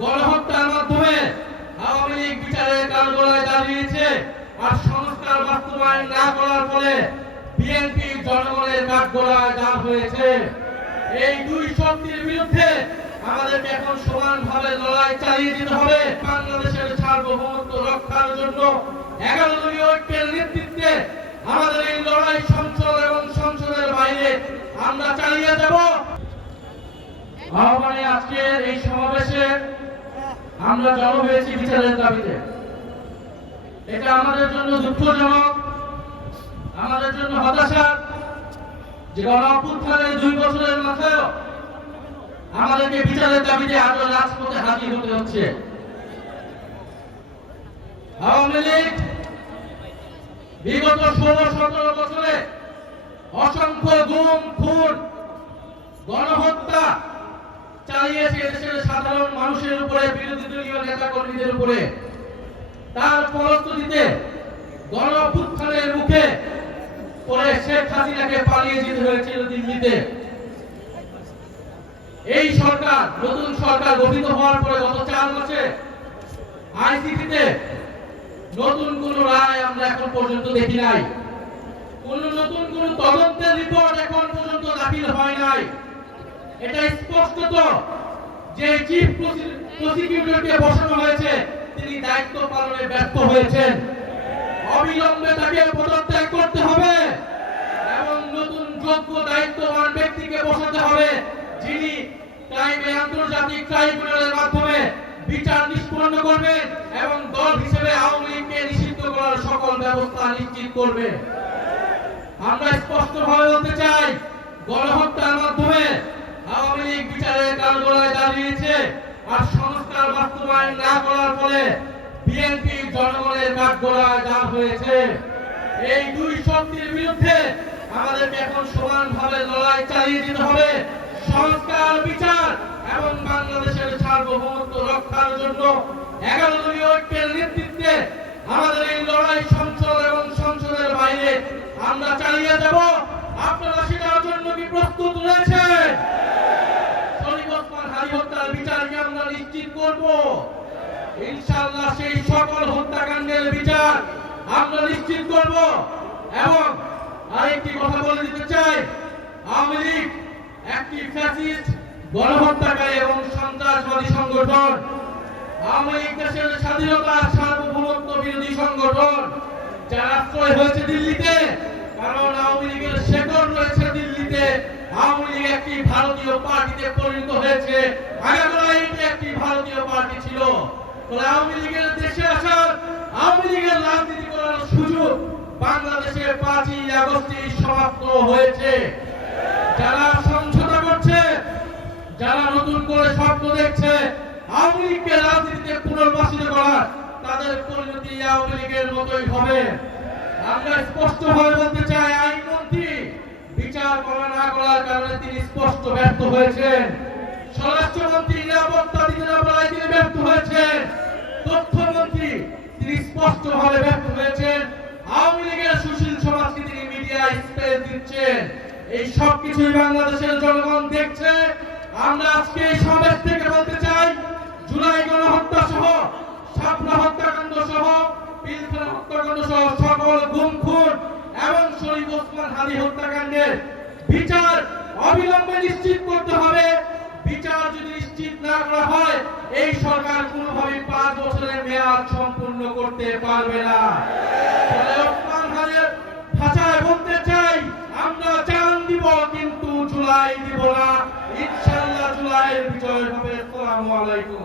গণহত্যার মাধ্যমে আওয়ামী লীগ বিচারের কাঠগড়ায় দাঁড়িয়েছে, আর সংস্কার বাস্তবায়ন না করার ফলে বিএনপি জনগণের কাঠগড়ায় দাঁড় হয়েছে। এই দুই শক্তির বিরুদ্ধে আমাদেরকে এখন সমানভাবে লড়াই চালিয়ে যেতে হবে। বাংলাদেশের সার্বভৌমত্ব রক্ষার জন্য 11 দলীয় ঐক্যের নেতৃত্বে আমাদের এই লড়াই সংসদ এবং সংসদের বাইরে আমরা চালিয়ে যাব। আহ্বানে আজকের এই সমাবেশে আমরা জড়ো হয়েছি বিচারের দাবিতে। এটা আমাদের জন্য দুঃখজনক, আমাদের জন্য হতাশার, যে গণঅভ্যুত্থানের 2 বছরের মাথায় আমাদেরকে বিচারের দাবিতে আজও রাজপথে হাজির হতে হচ্ছে। আওয়ামী লীগ বিগত 16-17 বছরে অসংখ্য গুম, খুন, গণহত্যা চালিয়েছে দেশের সাধারণ মানুষের উপরে, বিরোধী দলীয় নেতা কর্মীদের উপরে। তার ফলশ্রুতিতে গণঅভ্যুত্থানের মুখে পরে শেখ হাসিনাকে পালিয়ে যেতে হয়েছিল দিল্লিতে। এই সরকার, নতুন সরকার গঠিত হওয়ার পরে গত 4 মাসে আইসিটিতে নতুন কোন রায় আমরা এখন পর্যন্ত দেখি নাই। নতুন কোন তদন্তের রিপোর্ট এখন পর্যন্ত দাখিল হয় নাই। এটা স্পষ্ট যে চিফ প্রসিকিউটরকে বসানো হয়েছে, তিনি দায়িত্ব পালনে ব্যর্থ হয়েছেন। অবিলম্বে তাকে পদত্যাগ করতে হবে এবং নতুন যোগ্য দায়িত্ববান ব্যক্তিকে বসাতে হবে, যিনি আন্তর্জাতিক ট্রাইব্যুনালের মাধ্যমে বিচার নিষ্পন্ন করবে এবং দল হিসেবে আওয়ামী লীগকে নিষিদ্ধ করার সকল ব্যবস্থা নিশ্চিত করবে। আমরা স্পষ্টভাবে বলতে চাই, গণহত্যার মাধ্যমে আওয়ামী লীগ বিচারের কাঠগড়ায় দাঁড়িয়েছে, আর সংস্কার বাস্তবায়ন না করার ফলে বিএনপি জনগণের কাঠগড়ায় দাঁড় হয়েছে। এই দুই শক্তির বিরুদ্ধে আমাদেরকে এখন সমানভাবে লড়াই চালিয়ে যেতে হবে। সংস্কার, বিচার এবং বাংলাদেশের সার্বভৌমত্ব রক্ষার জন্য 11 দলীয় ঐক্যের নেতৃত্বে আমাদের এই লড়াই সংসদ এবং সংসদের বাইরে আমরা চালিয়ে যাব। আপনারা সেটার জন্য কি প্রস্তুত রয়েছেন? শরীফ ওসমান হাদী হত্যার বিচারকে আমরা নিশ্চিত করব ইনশাআল্লাহ। সেই সকল হত্যাকাণ্ডের বিচার আমরা নিশ্চিত করব। এবং আরেকটি কথা বলে দিতে চাই, আওয়ামী লীগ একটি ফ্যাসিস্ট, গণহত্যাকারী এবং সন্ত্রাসবাদী সংগঠন। আওয়ামী লীগ দেশের স্বাধীনতা, সার্বভৌমত্ব বিরোধী সংগঠন, যার আশ্রয় হয়েছে দিল্লিতে, কারণ আওয়ামী লীগের শেকড় রয়েছে দিল্লিতে। আওয়ামী লীগ একটি ভারতীয় পার্টিতে পরিণত হয়েছে, আগাগোড়াই এটি একটি ভারতীয় পার্টি ছিল। আওয়ামী লীগের দেশে আসার, আওয়ামী লীগের রাজনীতি করার সুযোগ বাংলাদেশে 5ই আগস্টে সমাপ্ত হয়েছে। যারা সমঝোতা করছে, যারা নতুন করে স্বপ্ন দেখছে আওয়ামী লীগকে রাজনীতিতে পুনর্বাসিত করার, তাদের পরিণতি আওয়ামী লীগের মতোই হবে। আমরা স্পষ্টভাবে বলতে চাই, আইনমন্ত্রী বিচার করা না করার কারণে তিনি স্পষ্ট ব্যর্থ হয়েছেন। স্বরাষ্ট্রমন্ত্রী নিরাপত্তা দিতে না পারায় তিনি ব্যর্থ হয়েছেন। তথ্যমন্ত্রী তিনি স্পষ্টভাবে ব্যর্থ হয়েছেন। আওয়ামী লীগের সুশীল সমাজকে তিনি মিডিয়ায় স্পেস দিচ্ছেন। এই সব কিছুই বাংলাদেশের জনগণ দেখছে। আমরা আজকে এই সমাবেশ থেকে বলতে চাই, জুলাই গণহত্যা সহ, শাপলা হত্যাকাণ্ড সহ, পিলখানা হত্যাকাণ্ড সহ সকল গুম, খুন এবং শরীফ ওসমান হাদী হত্যাকাণ্ডের বিচার অবিলম্বে নিশ্চিত করতে হবে। বিচার যদি নিশ্চিত না করা হয়, এই সরকার কোনোভাবে 5 বছরের মেয়াদ সম্পূর্ণ করতে পারবে না। ওসমান হাদীর ভাষায় বলতে চাই, আমরা জান দিব কিন্তু জুলাই দিব না। ইনশাআল্লাহ জুলাইয়ের বিজয় হবে। আসসালামু আলাইকুম।